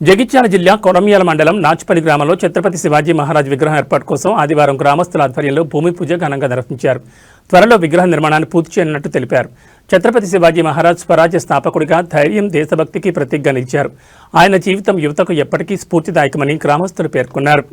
జగిత్యాల జిల్లా కొడమియాల మండలం నాచుపల్లి గ్రామంలో ఛత్రపతి శివాజీ మహారాజ్ విగ్రహం ఏర్పాటు కోసం ఆదివారం గ్రామస్తుల ఆధ్వర్యంలో భూమి పూజ ఘనంగా నిర్వహించారు. త్వరలో విగ్రహ నిర్మాణాన్ని పూర్తి చేయనున్నట్టు తెలిపారు. ఛత్రపతి శివాజీ మహారాజ్ స్వరాజ్య స్థాపకుడిగా ధైర్యం, దేశభక్తికి ప్రతీకగా నిలిచారు. ఆయన జీవితం యువతకు ఎప్పటికీ స్ఫూర్తిదాయకమని గ్రామస్తులు పేర్కొన్నారు.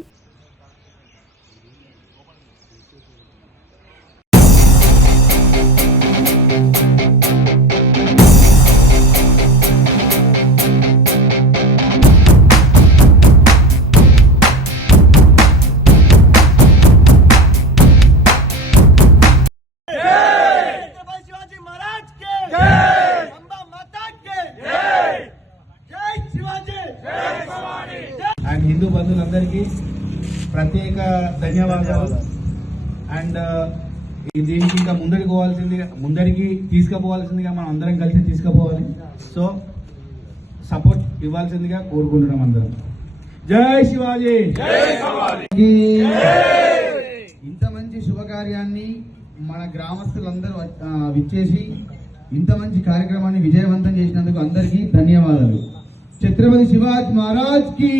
అండ్ హిందూ బంధువులందరికీ ప్రత్యేక ధన్యవాదాలు. అండ్ దీనికి ఇంకా ముందరికి తీసుకుపోవాల్సిందిగా మనం అందరం కలిసి తీసుకుపోవాలి. సో సపోర్ట్ ఇవ్వాల్సిందిగా కోరుకుంటున్నాం అందరం. జై శివాజీ. ఇంత మంచి శుభకార్యాన్ని మన గ్రామస్తులందరూ విచ్చేసి ఇంత మంచి కార్యక్రమాన్ని విజయవంతం చేసినందుకు అందరికీ ధన్యవాదాలు. ఛత్రపతి శివాజీ మహారాజ్ కి